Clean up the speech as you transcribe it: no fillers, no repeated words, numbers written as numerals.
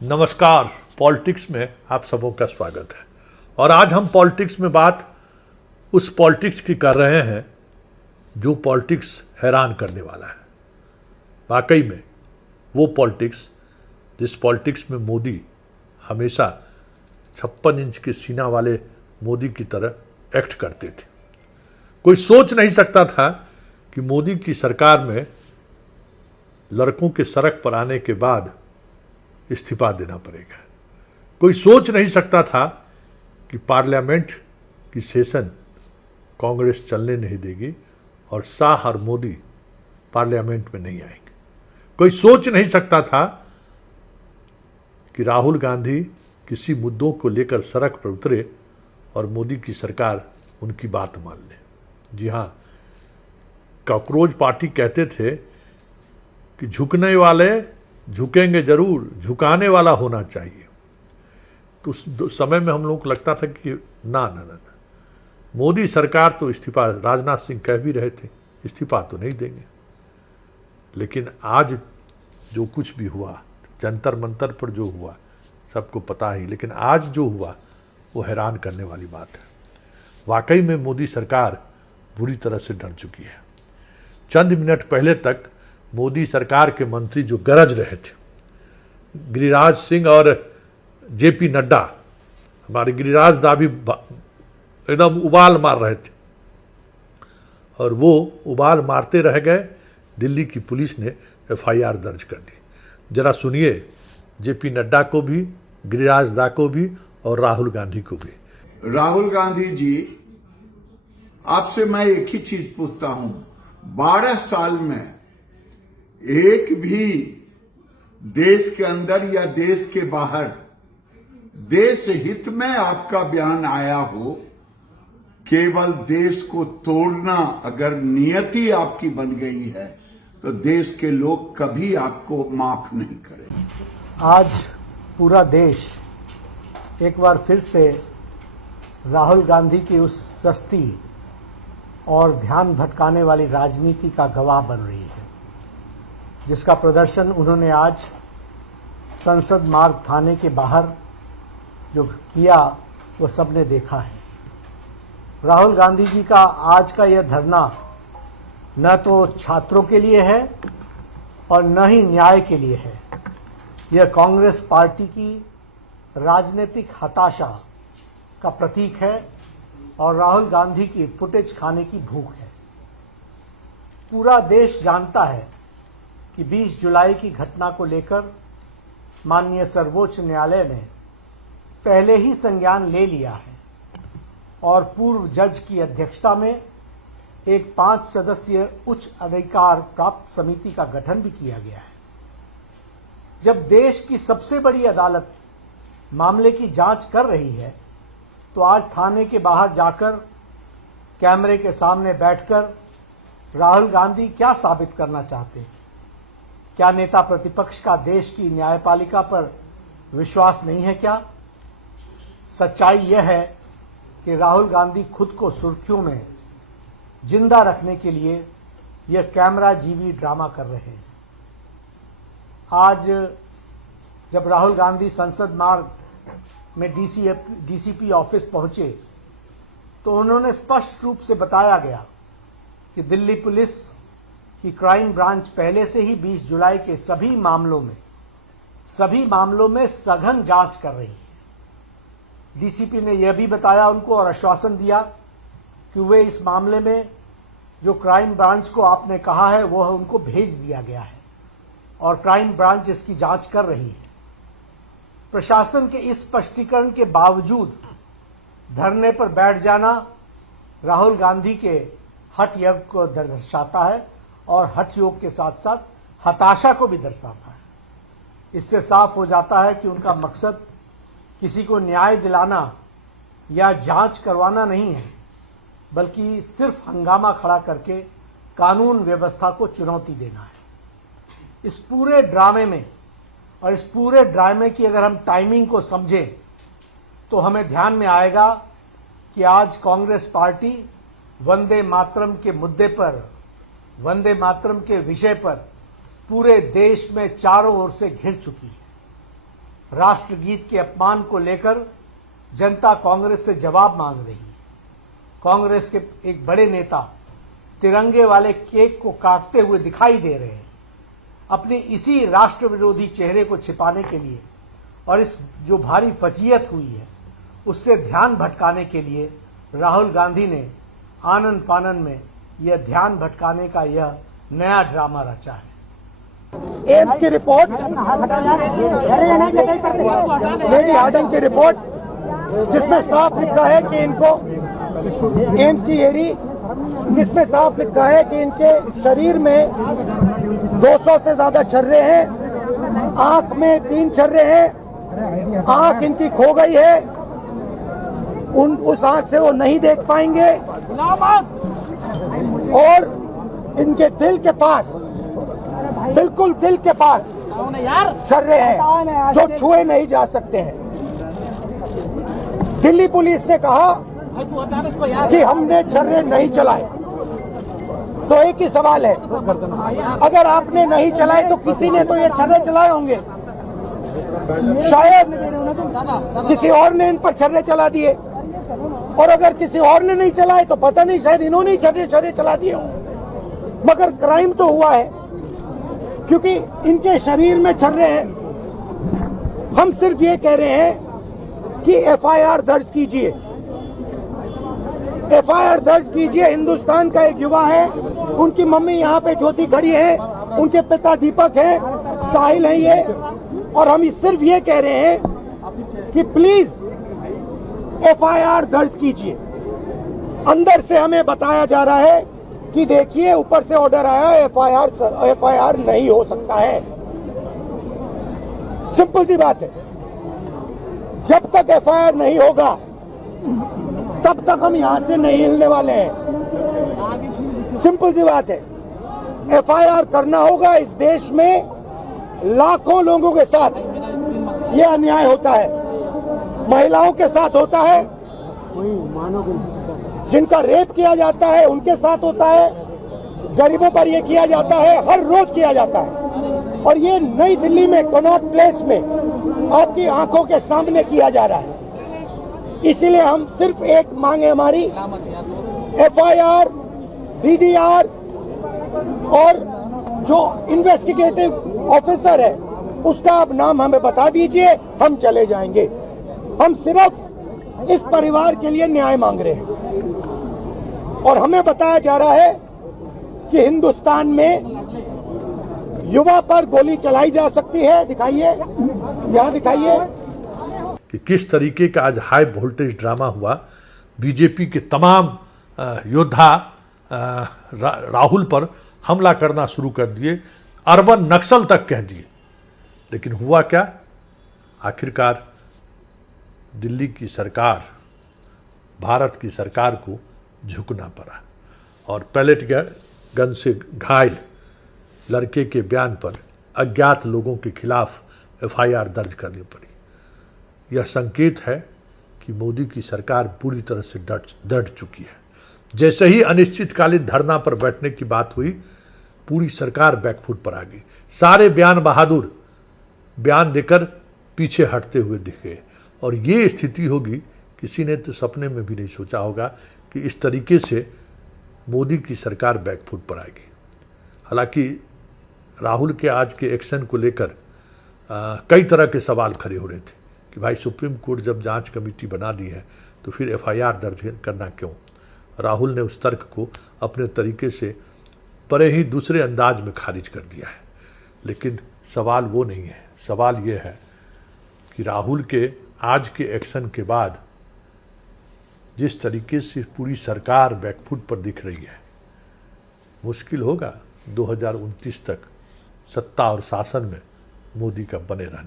नमस्कार। पॉलिटिक्स में आप सबों का स्वागत है। और आज हम पॉलिटिक्स में बात उस पॉलिटिक्स की कर रहे हैं जो पॉलिटिक्स हैरान करने वाला है। वाकई में वो पॉलिटिक्स जिस पॉलिटिक्स में मोदी हमेशा 56 इंच के सीना वाले मोदी की तरह एक्ट करते थे। कोई सोच नहीं सकता था कि मोदी की सरकार में लड़कों के सड़क पर आने के बाद इस्तीफा देना पड़ेगा। कोई सोच नहीं सकता था कि पार्लियामेंट की सेशन कांग्रेस चलने नहीं देगी और शाह और मोदी पार्लियामेंट में नहीं आएंगे। कोई सोच नहीं सकता था कि राहुल गांधी किसी मुद्दों को लेकर सड़क पर उतरे और मोदी की सरकार उनकी बात मान ले। जी हाँ, कॉकरोच पार्टी कहते थे कि झुकने वाले झुकेंगे जरूर, झुकाने वाला होना चाहिए। तो उस समय में हम लोगों को लगता था कि ना ना ना ना, मोदी सरकार तो इस्तीफा, राजनाथ सिंह कह भी रहे थे इस्तीफा तो नहीं देंगे। लेकिन आज जो कुछ भी हुआ, जंतर मंतर पर जो हुआ सबको पता ही, लेकिन आज जो हुआ वो हैरान करने वाली बात है। वाकई में मोदी सरकार बुरी तरह से डर चुकी है। चंद मिनट पहले तक मोदी सरकार के मंत्री जो गरज रहे थे, गिरिराज सिंह और जेपी नड्डा, हमारे गिरिराज दा भी एकदम उबाल मार रहे थे और वो उबाल मारते रह गए। दिल्ली की पुलिस ने एफआईआर दर्ज कर दी। जरा सुनिए जेपी नड्डा को भी, गिरिराज दा को भी और राहुल गांधी को भी। राहुल गांधी जी, आपसे मैं एक ही चीज पूछता हूं, 12 साल में एक भी देश के अंदर या देश के बाहर देश हित में आपका बयान आया हो? केवल देश को तोड़ना अगर नियति आपकी बन गई है तो देश के लोग कभी आपको माफ नहीं करेंगे। आज पूरा देश एक बार फिर से राहुल गांधी की उस सस्ती और ध्यान भटकाने वाली राजनीति का गवाह बन रही है, जिसका प्रदर्शन उन्होंने आज संसद मार्ग थाने के बाहर जो किया वो सबने देखा है। राहुल गांधी जी का आज का यह धरना न तो छात्रों के लिए है और न ही न्याय के लिए है। यह कांग्रेस पार्टी की राजनीतिक हताशा का प्रतीक है और राहुल गांधी की फुटेज खाने की भूख है। पूरा देश जानता है कि 20 जुलाई की घटना को लेकर माननीय सर्वोच्च न्यायालय ने पहले ही संज्ञान ले लिया है और पूर्व जज की अध्यक्षता में एक 5 सदस्यीय उच्च अधिकार प्राप्त समिति का गठन भी किया गया है। जब देश की सबसे बड़ी अदालत मामले की जांच कर रही है तो आज थाने के बाहर जाकर कैमरे के सामने बैठकर राहुल गांधी क्या साबित करना चाहते हैं? क्या नेता प्रतिपक्ष का देश की न्यायपालिका पर विश्वास नहीं है क्या? सच्चाई यह है कि राहुल गांधी खुद को सुर्खियों में जिंदा रखने के लिए यह कैमरा जीवी ड्रामा कर रहे हैं। आज जब राहुल गांधी संसद मार्ग में डीसीपी ऑफिस पहुंचे तो उन्होंने स्पष्ट रूप से बताया गया कि दिल्ली पुलिस कि क्राइम ब्रांच पहले से ही 20 जुलाई के सभी मामलों में सघन जांच कर रही है। डीसीपी ने यह भी बताया उनको और आश्वासन दिया कि वे इस मामले में जो क्राइम ब्रांच को आपने कहा है वह उनको भेज दिया गया है और क्राइम ब्रांच इसकी जांच कर रही है। प्रशासन के इस स्पष्टीकरण के बावजूद धरने पर बैठ जाना राहुल गांधी के हठ योग को दर्शाता है और हठ योग के साथ साथ हताशा को भी दर्शाता है। इससे साफ हो जाता है कि उनका मकसद किसी को न्याय दिलाना या जांच करवाना नहीं है, बल्कि सिर्फ हंगामा खड़ा करके कानून व्यवस्था को चुनौती देना है। इस पूरे ड्रामे में और इस पूरे ड्रामे की अगर हम टाइमिंग को समझें तो हमें ध्यान में आएगा कि आज कांग्रेस पार्टी वंदे मातरम के मुद्दे पर, वंदे मातरम के विषय पर पूरे देश में चारों ओर से घिर चुकी है। राष्ट्रगीत के अपमान को लेकर जनता कांग्रेस से जवाब मांग रही है। कांग्रेस के एक बड़े नेता तिरंगे वाले केक को काटते हुए दिखाई दे रहे हैं। अपने इसी राष्ट्र विरोधी चेहरे को छिपाने के लिए और इस जो भारी फजीयत हुई है उससे ध्यान भटकाने के लिए राहुल गांधी ने आनन फानन में यह ध्यान भटकाने का यह नया ड्रामा रचा है। एम्स की रिपोर्ट, लेडी हार्डन की रिपोर्ट, जिसमें साफ लिखा है कि इनको एम्स की एरी, जिसमें साफ लिखा है कि इनके शरीर में 200 से ज्यादा छर्रे हैं, आंख में 3 छर्रे हैं, आंख इनकी खो गई है, उस आंख से वो नहीं देख पाएंगे और इनके दिल के पास, बिल्कुल दिल के पास छर्रे हैं जो छुए नहीं जा सकते हैं। दिल्ली पुलिस ने कहा कि हमने छर्रे नहीं चलाए, तो एक ही सवाल है, अगर आपने नहीं चलाए तो किसी ने तो ये छर्रे चलाए होंगे, शायद किसी और ने इन पर छर्रे चला दिए, और अगर किसी और ने नहीं चलाए तो पता नहीं, शायद इन्होंने ही छर्रे चला दिए हों। मगर क्राइम तो हुआ है क्योंकि इनके शरीर में छर्रे हैं। हम सिर्फ ये कह रहे हैं कि एफआईआर दर्ज कीजिए, एफआईआर दर्ज कीजिए। हिंदुस्तान का एक युवा है, उनकी मम्मी यहाँ पे ज्योति खड़ी है, उनके पिता दीपक है, साहिल है ये, और हम सिर्फ ये कह रहे हैं कि प्लीज एफआईआर दर्ज कीजिए। अंदर से हमें बताया जा रहा है कि देखिए ऊपर से ऑर्डर आया, एफआईआर नहीं हो सकता है। सिंपल सी बात है, जब तक एफआईआर नहीं होगा तब तक हम यहां से नहीं हिलने वाले हैं। सिंपल सी बात है, एफआईआर करना होगा। इस देश में लाखों लोगों के साथ यह अन्याय होता है, महिलाओं के साथ होता है, जिनका रेप किया जाता है उनके साथ होता है, गरीबों पर यह किया जाता है, हर रोज किया जाता है, और ये नई दिल्ली में कनॉट प्लेस में आपकी आंखों के सामने किया जा रहा है। इसीलिए हम सिर्फ एक मांग है हमारी, एफआईआर, डीडीआर और जो इन्वेस्टिगेटिव ऑफिसर है उसका आप नाम हमें बता दीजिए, हम चले जाएंगे। हम सिर्फ इस परिवार के लिए न्याय मांग रहे हैं। और हमें बताया जा रहा है कि हिंदुस्तान में युवा पर गोली चलाई जा सकती है। दिखाइए, यहाँ दिखाइए कि किस तरीके का आज हाई वोल्टेज ड्रामा हुआ। बीजेपी के तमाम योद्धा राहुल पर हमला करना शुरू कर दिए, अर्बन नक्सल तक कह दिए। लेकिन हुआ क्या, आखिरकार दिल्ली की सरकार, भारत की सरकार को झुकना पड़ा और पैलेट गन से घायल लड़के के बयान पर अज्ञात लोगों के खिलाफ एफआईआर दर्ज करनी पड़ी। यह संकेत है कि मोदी की सरकार पूरी तरह से डट चुकी है। जैसे ही अनिश्चितकालीन धरना पर बैठने की बात हुई, पूरी सरकार बैकफुट पर आ गई। सारे बयान बहादुर बयान देकर पीछे हटते हुए दिखे, और ये स्थिति होगी, किसी ने तो सपने में भी नहीं सोचा होगा कि इस तरीके से मोदी की सरकार बैकफुट पर आएगी। हालांकि राहुल के आज के एक्शन को लेकर कई तरह के सवाल खड़े हो रहे थे कि भाई सुप्रीम कोर्ट जब जांच कमेटी बना दी है तो फिर एफआईआर दर्ज करना क्यों। राहुल ने उस तर्क को अपने तरीके से बड़े ही दूसरे अंदाज में खारिज कर दिया है। लेकिन सवाल वो नहीं है, सवाल ये है कि राहुल के आज के एक्शन के बाद जिस तरीके से पूरी सरकार बैकफुट पर दिख रही है, मुश्किल होगा 2029 तक सत्ता और शासन में मोदी का बने रहना।